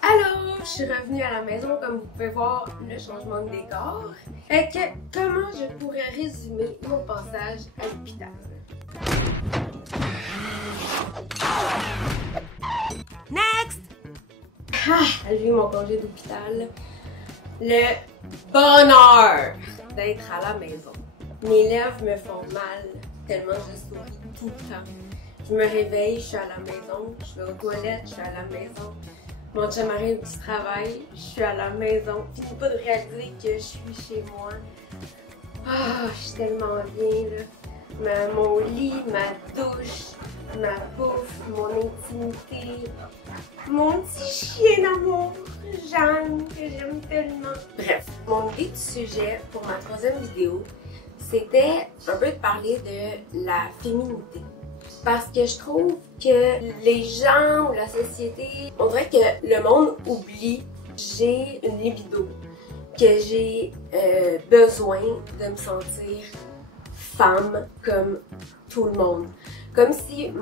Allô, je suis revenue à la maison, comme vous pouvez voir le changement de décor. Fait que, comment je pourrais résumer mon passage à l'hôpital? Next! J'ai eu mon congé d'hôpital. Le bonheur d'être à la maison. Mes lèvres me font mal tellement je souris tout le temps. Je me réveille, je suis à la maison, je vais aux toilettes, je suis à la maison. Mon chum arrive du travail, je suis à la maison. Puis faut pas de réaliser que je suis chez moi. Je suis tellement bien là. Mon lit, ma douche, ma bouffe, mon intimité, mon petit chien d'amour, Jeanne, que j'aime tellement. Bref, mon idée du sujet pour ma troisième vidéo, c'était un peu de parler de la féminité. Parce que je trouve que les gens ou la société, on dirait que le monde oublie que j'ai une libido, que j'ai besoin de me sentir femme comme tout le monde. Comme si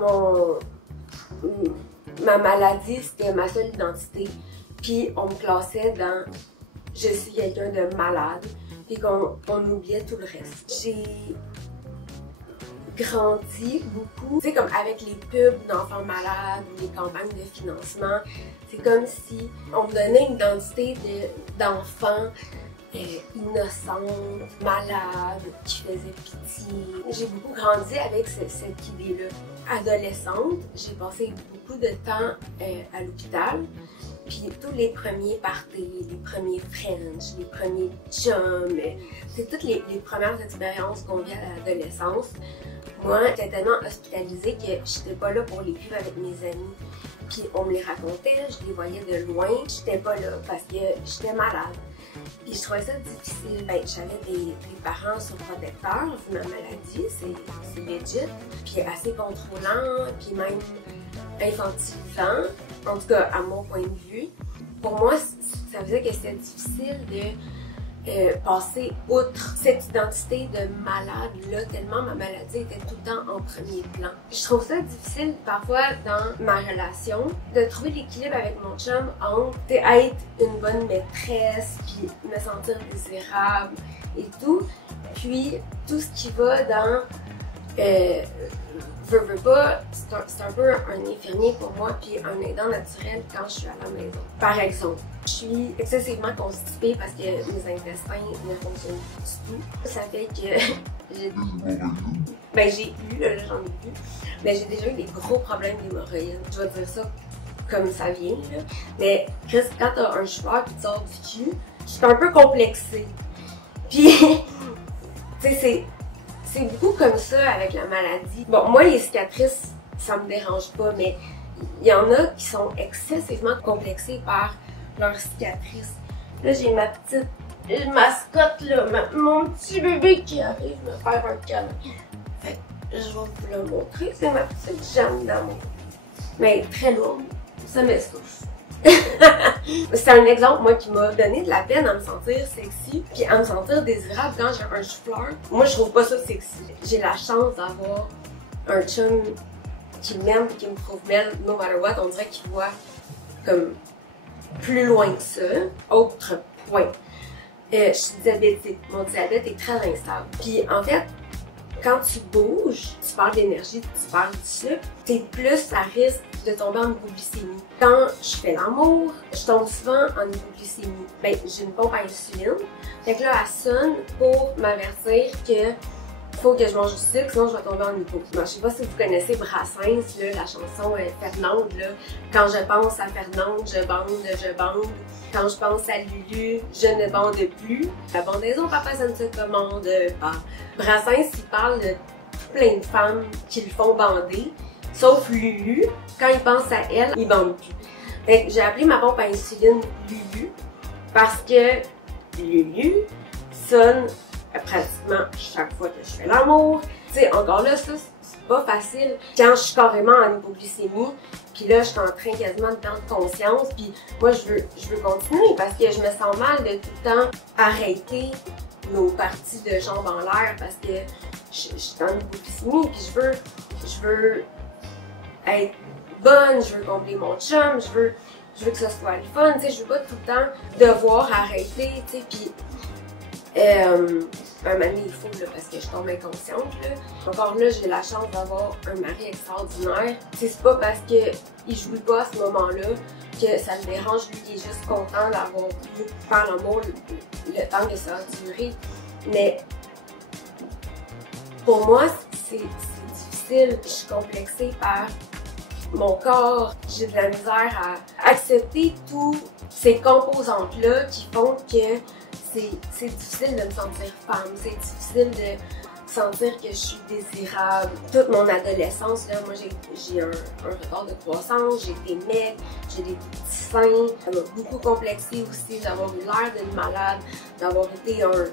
ma maladie c'était ma seule identité, puis on me classait dans je suis quelqu'un de malade, puis qu'on oubliait tout le reste. J'ai grandi beaucoup, tu sais, comme avec les pubs d'enfants malades ou les campagnes de financement. C'est comme si on me donnait une identité d'enfant innocente, malade, qui faisait pitié. J'ai beaucoup grandi avec cette idée-là. Adolescente, j'ai passé beaucoup de temps à l'hôpital. Puis tous les premiers parties, les premiers French, les premiers chums, c'est toutes les premières expériences qu'on vit à l'adolescence. Moi, j'étais tellement hospitalisée que j'étais pas là pour les vivre avec mes amis. Puis on me les racontait, je les voyais de loin. J'étais pas là parce que j'étais malade. Puis je trouvais ça difficile. J'avais des parents surprotecteurs vu ma maladie, c'est legit. Puis assez contrôlant, puis même infantilisant. En tout cas, à mon point de vue. Pour moi, ça faisait que c'était difficile de passer outre cette identité de malade-là, tellement ma maladie était tout le temps en premier plan. Je trouve ça difficile parfois dans ma relation de trouver l'équilibre avec mon chum entre être une bonne maîtresse, puis me sentir désirable et tout, puis tout ce qui va dans veux pas, c'est un peu un infirmier pour moi puis un aidant naturel quand je suis à la maison. Par exemple, je suis excessivement constipée parce que mes intestins ne fonctionnent plus du tout. Ça fait que j'ai eu, là j'en ai plus, mais j'ai déjà eu des gros problèmes d'hémorroïdes. Je vais dire ça comme ça vient, là. Mais Chris, quand t'as un cheveu qui te sort du cul, je suis un peu complexée. Puis, tu sais, c'est beaucoup comme ça avec la maladie. Bon, moi, les cicatrices, ça me dérange pas, mais il y en a qui sont excessivement complexés par leurs cicatrices. Là, j'ai ma petite mascotte, là, mon petit bébé qui arrive me faire un câlin. Fait que je vais vous le montrer. C'est ma petite Jeanne d'amour. Mais très lourde. Ça m'essouffe. C'est un exemple, moi, qui m'a donné de la peine à me sentir sexy puis à me sentir désirable quand j'ai un chou-fleur. Moi, je trouve pas ça sexy. J'ai la chance d'avoir un chum qui m'aime et qui me trouve belle, no matter what. On dirait qu'il voit comme plus loin que ça. Autre point. Je suis diabétique. Mon diabète est très instable. Puis, en fait, quand tu bouges, tu parles d'énergie, tu parles du sucre, t'es plus à risque de tomber en hypoglycémie. Quand je fais l'amour, je tombe souvent en hypoglycémie. J'ai une pompe à insuline. Fait que là, elle sonne pour m'avertir que faut que je mange du sucre, sinon je vais tomber en hypo. Je sais pas si vous connaissez Brassens, là, la chanson Fernande, là. Quand je pense à Fernande, je bande. Quand je pense à Lulu, je ne bande plus. La bandaison, papa, ça ne se commande pas. Brassens, il parle de plein de femmes qui le font bander, sauf Lulu. Quand il pense à elle, il bande plus. Fait que j'ai appelé ma pompe à insuline Lulu parce que Lulu sonne pratiquement chaque fois que je fais l'amour. Tu sais, encore là, ça, c'est pas facile. Quand je suis carrément en hypoglycémie, puis là, je suis en train quasiment de perdre conscience, puis moi, je veux continuer parce que je me sens mal de tout le temps arrêter nos parties de jambes en l'air parce que je suis en hypoglycémie, puis je veux être bonne, je veux combler mon chum, je veux que ça soit le fun, tu sais, je veux pas tout le temps devoir arrêter, tu sais, puis un moment donné, il faut, là, parce que je tombe inconsciente, là. Encore là, j'ai la chance d'avoir un mari extraordinaire. C'est pas parce qu'il jouit pas à ce moment-là que ça me dérange, lui, il est juste content d'avoir pu faire l'amour le temps que ça a duré. Mais pour moi, c'est difficile. Je suis complexée par mon corps. J'ai de la misère à accepter toutes ces composantes-là qui font que c'est difficile de me sentir femme. C'est difficile de sentir que je suis désirable. Toute mon adolescence, là, moi j'ai un retard de croissance, j'ai été maigre, j'ai des petits seins. Ça m'a beaucoup complexé aussi d'avoir eu l'air d'une malade, d'avoir été un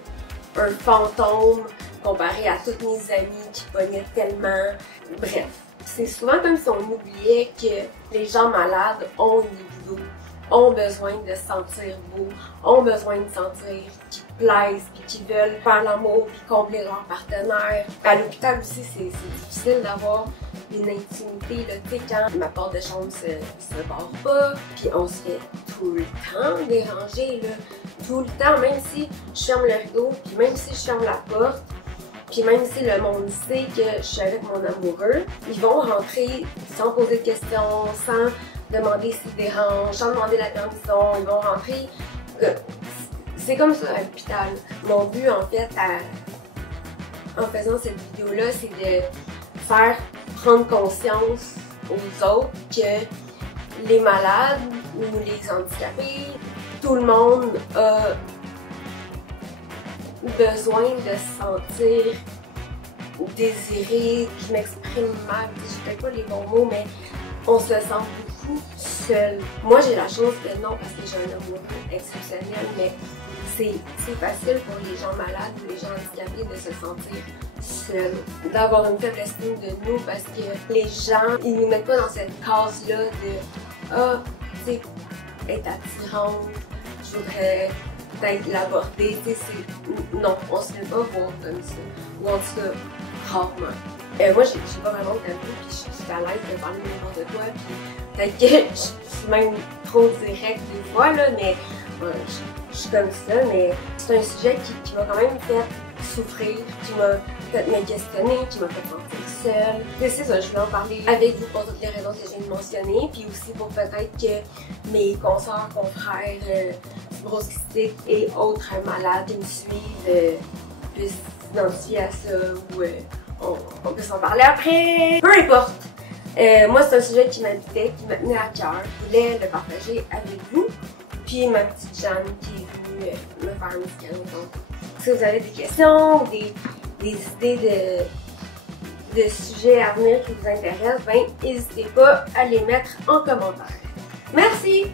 fantôme comparé à toutes mes amies qui pognaient tellement. Bref, c'est souvent comme si on oubliait que les gens malades ont une libido, ont besoin de se sentir beaux, ont besoin de sentir qu'ils plaisent, puis qu'ils veulent faire l'amour, puis combler leur partenaire. À l'hôpital aussi, c'est difficile d'avoir une intimité, là, tu sais, quand ma porte de chambre se barre pas, puis on se fait tout le temps déranger, là, tout le temps, même si je ferme le rideau, puis même si je ferme la porte, puis même si le monde sait que je suis avec mon amoureux, ils vont rentrer sans poser de questions, sans demander s'ils dérangent, sans demander la permission, ils vont rentrer. C'est comme ça à l'hôpital. Mon but, en fait, en faisant cette vidéo-là, c'est de faire prendre conscience aux autres que les malades ou les handicapés, tout le monde a besoin de se sentir désiré. Je m'exprime mal, je ne fais pas les bons mots, mais on se sent beaucoup seul. Moi, j'ai la chance que non, parce que j'ai un amour exceptionnel, mais c'est facile pour les gens malades ou les gens handicapés de se sentir seuls, d'avoir une faible estime de nous, parce que les gens, ils nous mettent pas dans cette case-là de « Ah, tu sais, être attirante, je voudrais peut-être l'aborder », tu sais, non, on se fait pas voir comme ça, ou en tout cas, rarement. Moi, j'ai pas vraiment de tabou, puis je suis à l'aise de parler de n'importe quoi, puis peut-être que je suis même trop directe des fois, là, mais je suis comme ça, mais c'est un sujet qui m'a quand même fait souffrir, qui m'a fait me questionner, qui m'a fait sentir seule. C'est ça, je voulais en parler avec vous pour toutes les raisons que je viens de mentionner, puis aussi pour peut-être que mes consoeurs, confrères, fibroscystiques et autres malades qui me suivent puissent s'identifier à ça, ou on peut s'en parler après. Peu importe. Moi, c'est un sujet qui m'habitait, qui me tenait à cœur. Je voulais le partager avec vous. Puis ma petite Jeanne qui est venue me faire un petit cadeau. Donc, si vous avez des questions, des idées de sujets à venir qui vous intéressent, ben n'hésitez pas à les mettre en commentaire. Merci!